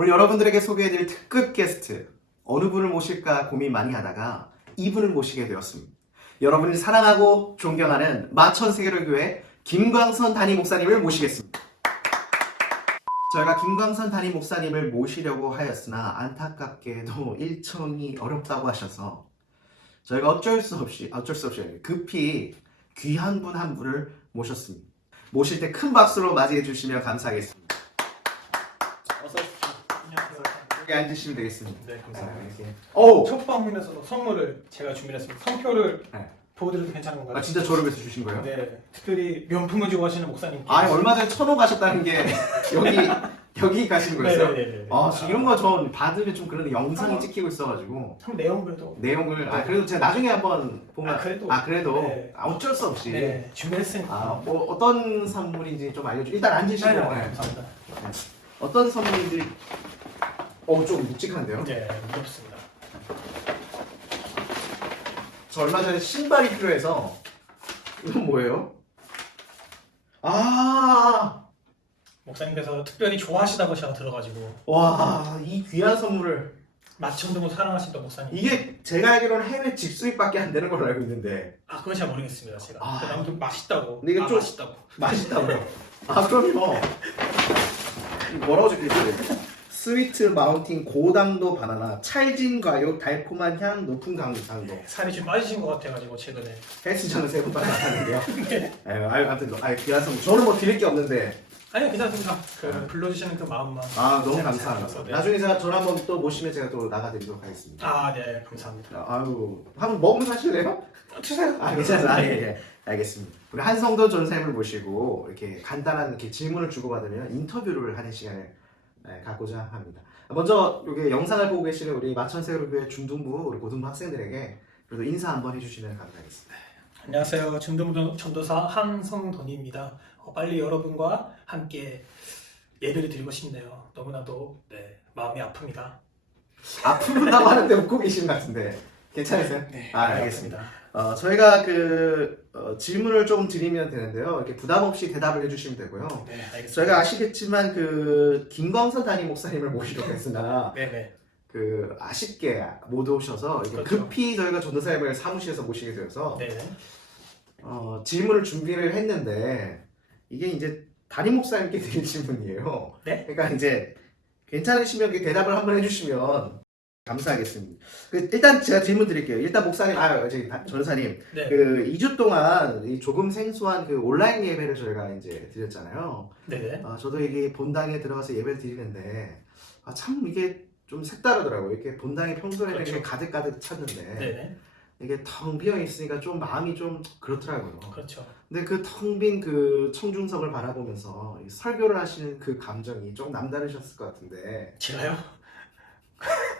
오늘 여러분들에게 소개해드릴 특급 게스트 어느 분을 모실까 고민 많이 하다가 이분을 모시게 되었습니다. 여러분이 사랑하고 존경하는 마천 세계로교회 김광선 담임 목사님을 모시겠습니다. 저희가 김광선 담임 목사님을 모시려고 하였으나 안타깝게도 일정이 어렵다고 하셔서 저희가 어쩔 수 없이 어쩔 수 없이. 급히 귀한 분 한 분을 모셨습니다. 모실 때 큰 박수로 맞이해 주시면 감사하겠습니다. 어서 오십시오. 여기 앉으시면 되겠습니다. 네, 감사합니다. 오, 첫 방문에서도 선물을 제가 준비했습니다. 성표를 네. 보여드려도 괜찮은 건가요? 아 진짜 위해서 주신 거예요? 네, 특별히 명품을 주고 하시는 목사님. 아니 얼마 전에 천호 가셨다는 게 여기 여기 가신 거였어요? 네네네. 아 진짜 이런 거 전 받으면 좀 그런데 영상이 찍히고 있어가지고 참 내용별도 내용을 아 그래도 제가 나중에 한번 보면 아, 그래도. 아 그래도 네. 아, 어쩔 수 없이 네, 준비했으니까. 아, 뭐 어떤 선물인지 좀 알려주. 일단 앉으시고 네, 네, 네. 감사합니다. 어떤 선물인지 어좀 묵직한데요? 네, 무섭습니다. 저 얼마 전에 신발이 필요해서 이건 뭐예요? 아, 목사님께서 특별히 좋아하시다고 제가 들어가지고 와, 이 귀한 선물을 마천동을 사랑하신던 목사님. 이게 제가 알기로는 해외 직수입밖에 안 되는 걸로 알고 있는데 아, 그건 잘 모르겠습니다. 제가. 아. 아, 아무튼 맛있다고. 근데 이게 아, 좀- 맛있다고. 맛있다고요. 아, 그럼요. 뭐라고 적혀있어요? 스위트 마운틴 고당도 바나나 찰진 과육 달콤한 향 높은 강상도 살이 좀 빠지신 것 같아가지고 최근에. 헬스장을 세번. 네. 아유, 아유, 아무튼 아유, 귀한 선물. 저는 뭐 드릴 게 없는데 아니요, 괜찮습니다. 그 아. 불러주시는 그 마음만. 아 너무 제가 감사합니다. 생각해서, 네. 나중에 제가 전화 한번 또 모시면 제가 또 나가드리도록 하겠습니다. 아, 네, 감사합니다. 아유 한번 먹으면서 하실래요? 주세요. 아 괜찮아요. 아, 예, 예. 알겠습니다. 우리 한성도 전사님을 모시고 이렇게 간단한 이렇게 질문을 주고받으면 인터뷰를 하는 시간을 네, 갖고자 합니다. 먼저 여기 영상을 보고 계시는 우리 마천세로교회 중등부 우리 고등부 학생들에게 그래도 인사 한번 해주시면 감사하겠습니다. 안녕하세요. 중동부 전도사 한성돈입니다. 어, 빨리 여러분과 함께 예배를 드리고 싶네요. 너무나도 네, 마음이 아픕니다. 아프다고 하는데 웃고 계시는 것 같은데 괜찮으세요? 네, 아, 알겠습니다. 어, 저희가 그 어, 질문을 조금 드리면 되는데요. 이렇게 부담 없이 대답을 해주시면 되고요. 네, 알겠습니다. 저희가 아시겠지만 그 김광선 담임 목사님을 모시려고 했으나 네, 네. 그 아쉽게 못 오셔서 그렇죠. 급히 저희가 전도사님을 사무실에서 모시게 되어서 네, 네. 어, 질문을 준비를 했는데 이게 이제 담임 목사님께 드릴 질문이에요. 네? 그러니까 이제 괜찮으시면 이렇게 대답을 한번 해주시면 감사하겠습니다. 그 일단 제가 질문 드릴게요. 일단 목사님, 아 저기 전사님, 네. 그 2주 동안 이 조금 생소한 그 온라인 예배를 저희가 이제 드렸잖아요. 네, 네. 아, 저도 이게 본당에 들어가서 예배를 드리는데 아, 참 이게 좀 색다르더라고요. 이렇게 본당에 평소에는 그렇죠. 이렇게 가득가득 찼는데 네, 네. 이게 텅 비어 있으니까 좀 마음이 좀 그렇더라고요. 그렇죠. 근데 그 텅 빈 그 청중석을 바라보면서 이 설교를 하시는 그 감정이 좀 남다르셨을 것 같은데 제가요?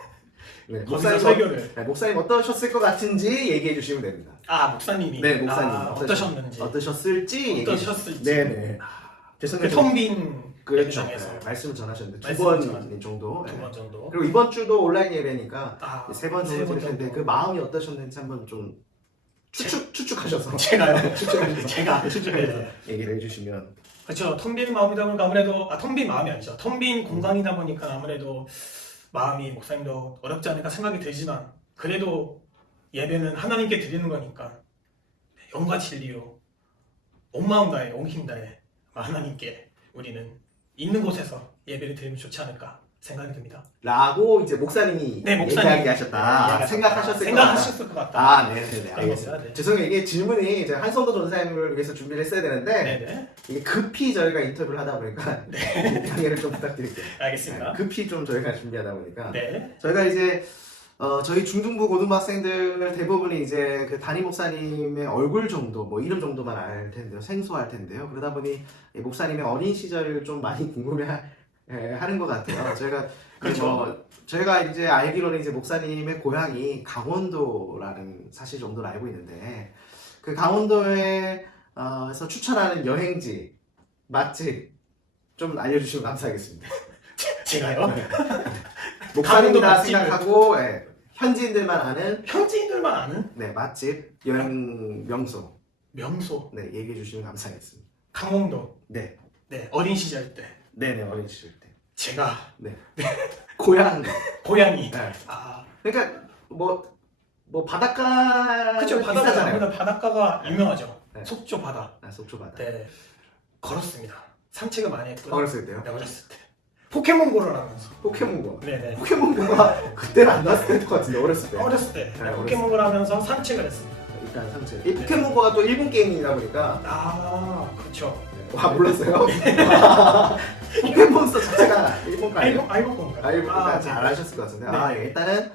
네, 목사님, 어, 설교를. 네, 목사님 어떠셨을 것 같은지 얘기해 주시면 됩니다. 아, 목사님이. 네, 목사님 아, 어떠셨는지. 어떠셨을지 얘기해 어떠셨을지. 네네. 죄송해요. 그텅빈 그렇죠. 네, 말씀을 전하셨는데 두 말씀을 번 전하셨는데. 정도. 네. 두 번 정도. 그리고 이번 주도 온라인 예배니까 아, 세 번 정도 드릴 텐데. 그 마음이 어떠셨는지 한번 좀 추측 추측하셔서 제가요? 추측하셔서 제가 추측해서 네. 얘기를 해주시면 그렇죠. 텅 빈 마음이다 보니까 아무래도 아, 텅 빈 마음이 아니죠. 텅 빈 공간이다 보니까 아무래도 마음이 목사님도 어렵지 않을까 생각이 들지만 그래도 예배는 하나님께 드리는 거니까 영과 진리로 온 마음 다해, 온 힘 다해 하나님께 우리는 있는 곳에서 예배를 드리면 좋지 않을까 생각이 듭니다. 라고 이제 목사님이 네, 목사님 얘기하게 하셨다. 생각하셨을. 생각하셨을 것 같다. 아, 네네네. 그런 알겠습니다. 겁니다. 네. 죄송해요. 이게 질문이 제가 한성도 전사님을 위해서 준비를 했어야 되는데 네네. 이게 급히 저희가 인터뷰를 하다 보니까 양해를 좀 부탁드릴게요. 알겠습니다. 급히 좀 저희가 준비하다 보니까 네. 저희가 이제 어, 저희 중등부 고등부 학생들 대부분이 이제 그 담임 목사님의 얼굴 정도, 뭐 이름 정도만 알 텐데요. 생소할 텐데요. 그러다 보니 이 목사님의 어린 시절을 좀 많이 궁금해 하, 에, 하는 것 같아요. 저희가 그렇죠. 뭐 저희가 이제 알기로는 이제 목사님의 고향이 강원도라는 사실 정도는 알고 있는데 그 강원도에 어, 에서 추천하는 여행지, 맛집 좀 알려주시면 감사하겠습니다. 제가요? 강원도 맛집을- 생각하고 예, 현지인들만 아는 현지인들만 아는 네 맛집 여행 명소 명소 네 얘기해 주시면 감사하겠습니다. 강원도 네, 네 어린 시절 때 네네 어린 시절 때. 제가 고향. 고향이 네. 아 그러니까 뭐, 뭐 바닷가 그쵸 바다가 비싸잖아요. 아무래도 바닷가가 유명하죠. 네. 속초 바다. 아, 속초 바다. 네 걸었습니다. 산책을 많이 했고요. 어렸을 때요. 네, 어렸을 때 포켓몬고를 하면서 포켓몬고. 네네 포켓몬고가 그때는 안 나왔을 것 같은데 어렸을 때. 어렸을 때 네, 포켓몬고를 하면서 산책을 했습니다. 일단 상체. 이 포켓몬고가 또 일본 게임이다 보니까 아 그렇죠. 와 몰랐어요. 포켓몬스터 자체가 일본 거 아니에요? 알고 알고 건가요? 아, 일본 아, 아, 잘 아셨을 것 같은데. 네. 아, 예. 일단은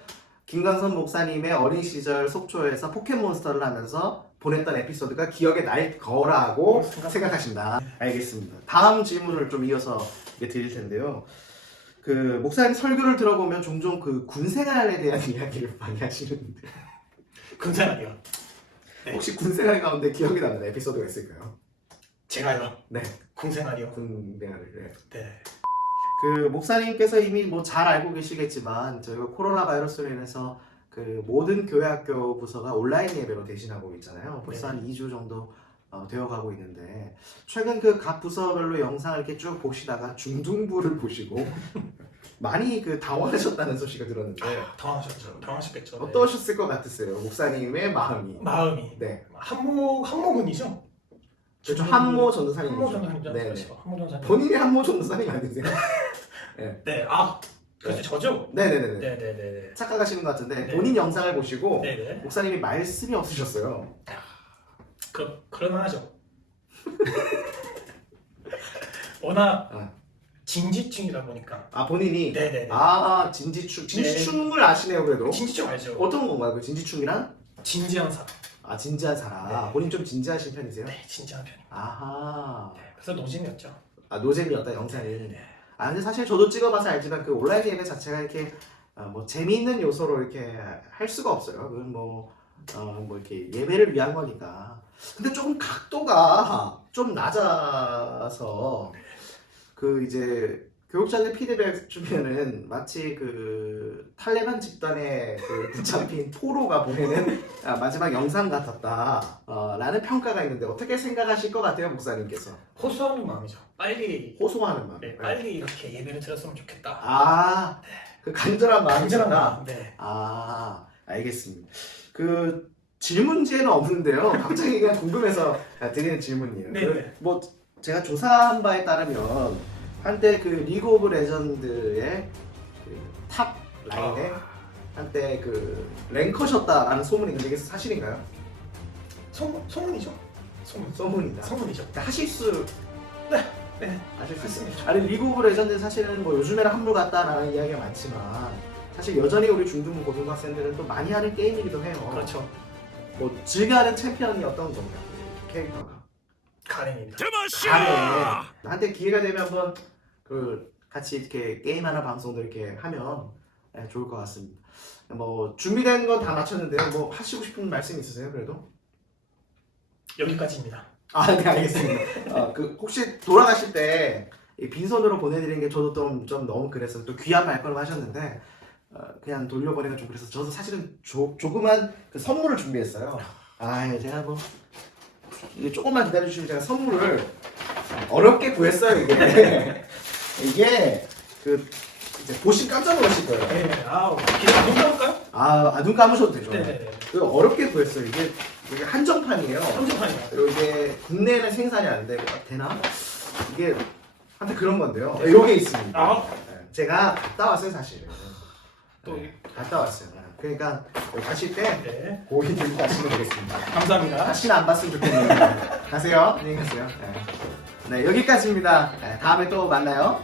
김광선 목사님의 어린 시절 속초에서 포켓몬스터를 하면서 보냈던 에피소드가 기억에 날 거라고 생각- 생각하신다. 알겠습니다. 다음 질문을 좀 이어서 이제 드릴 텐데요. 그 목사님 설교를 들어보면 종종 그 군생활에 대한 이야기를 많이 하시는데 근사하게요. 네. 혹시 군생활 가운데 기억에 남는 에피소드가 있을까요? 제가요. 네, 군생활이요. 군생활을. 네. 네. 그 목사님께서 이미 뭐 잘 알고 계시겠지만 저희가 코로나 바이러스로 인해서 그 모든 교회 학교 부서가 온라인 예배로 대신하고 있잖아요. 벌써 한 2주 정도 어, 되어가고 있는데 최근 그 각 부서별로 영상을 이렇게 쭉 보시다가 중등부를 보시고 많이 그 당황하셨다는 소식을 들었는데 당황하셨죠. 당황하셨겠죠. 네. 어떠셨을 것 같으세요? 목사님의 마음이. 마음이 네. 한모 한모군이죠. 그렇죠. 한모 전도사님이죠. 한모 전사님이죠. 네. 그렇죠. 한모 전사님. 본인이 한모 전도사님 아니세요? 네. 아 그렇죠. 저죠. 네네네. 네 네네네. 착각하시는 것 같은데 네. 본인 영상을 보시고 네네. 목사님이 말씀이 없으셨어요. 그 그럴만하죠. 워낙 아. 진지충이다 보니까. 아 본인이 네네네. 아 진지충 진지충을 아시네요 그래도 진지충 알죠? 어떤 건가요 그 진지충이란 진지한 사람. 아 진지한 사람 네. 본인 좀 진지하신 편이세요? 네, 진지한 편입니다. 아하 네, 그래서 노잼이었죠. 아 노잼이었다 영상이 네. 아 근데 사실 저도 찍어봐서 알지만 그 온라인 예배 자체가 이렇게 어, 뭐 재미있는 요소로 이렇게 할 수가 없어요 그건 뭐, 어, 뭐 이렇게 예배를 위한 거니까 근데 조금 각도가 좀 낮아서 그 이제 교육자들 피드백 주면은 마치 그 탈레반 집단의 그 붙잡힌 포로가 보내는 아, 마지막 영상 같았다 어, 라는 평가가 있는데 어떻게 생각하실 것 같아요 목사님께서 호소하는 마음이죠. 빨리 호소하는 마음 네, 빨리 이렇게 예배를 드렸으면 좋겠다. 아, 그 간절한 간절한 마음이다. 마음. 네. 아, 알겠습니다. 그 질문지에는 없는데요. 갑자기 그냥 궁금해서 드리는 질문이에요. 네, 그, 네. 뭐 제가 조사한 바에 따르면 한때 그 리그 오브 레전드의 그탑 라인에 아, 한때 그 랭커셨다라는 소문이 있는데 이게 사실인가요? 소문 소문이죠. 소문. 소문이다. 소문이죠. 하실 수 네. 하실 수 있어요. 맞습니다. 아니 리그 오브 레전드 사실은 뭐 요즘에는 한물 같다라는 이야기가 많지만 사실 여전히 우리 중등 고등학생들은 또 많이 하는 게임이기도 해요. 그렇죠. 뭐 즐겨하는 챔피언이 어떤 건가요? 캐릭터가. 가렌입니다. 가네. 한때 기회가 되면 한번 그 같이 이렇게 게임하는 방송도 이렇게 하면 네, 좋을 것 같습니다. 뭐 준비된 건 다 마쳤는데요. 뭐 하시고 싶은 말씀 있으세요? 그래도? 여기까지입니다. 아, 네, 알겠습니다. 어, 그 혹시 돌아가실 때 이 빈손으로 보내드리는 게 저도 좀, 좀 너무 그래서 또 귀한 말걸음 하셨는데 어, 그냥 돌려보내가 좀 그래서 저도 사실은 조, 조그만 그 선물을 준비했어요. 아, 제가 뭐 이게 조금만 기다려주시면 제가 선물을 어렵게 구했어요 이게 이게 그 이제 보시 깜짝 놀라실 거예요. 네. 아우 기대 눈 감을까요? 아, 아, 눈 감으셔도 되죠. 네네네. 그 어렵게 구했어요. 이게 이게 한정판이에요. 한정판이요. 그리고 이게 국내에는 생산이 안 되고 아, 되나? 이게 한테 그런 건데요. 네, 요게 있습니다. 아, 네, 제가 갔다 왔어요 사실. 또 네, 갔다 왔어요. 네, 그러니까 가실 때 네. 고기 들고 가시면 되겠습니다. 감사합니다. 다시는 안 봤으면 좋겠네요. 가세요. 안녕히 가세요. 네, 네, 여기까지입니다. 네, 다음에 또 만나요.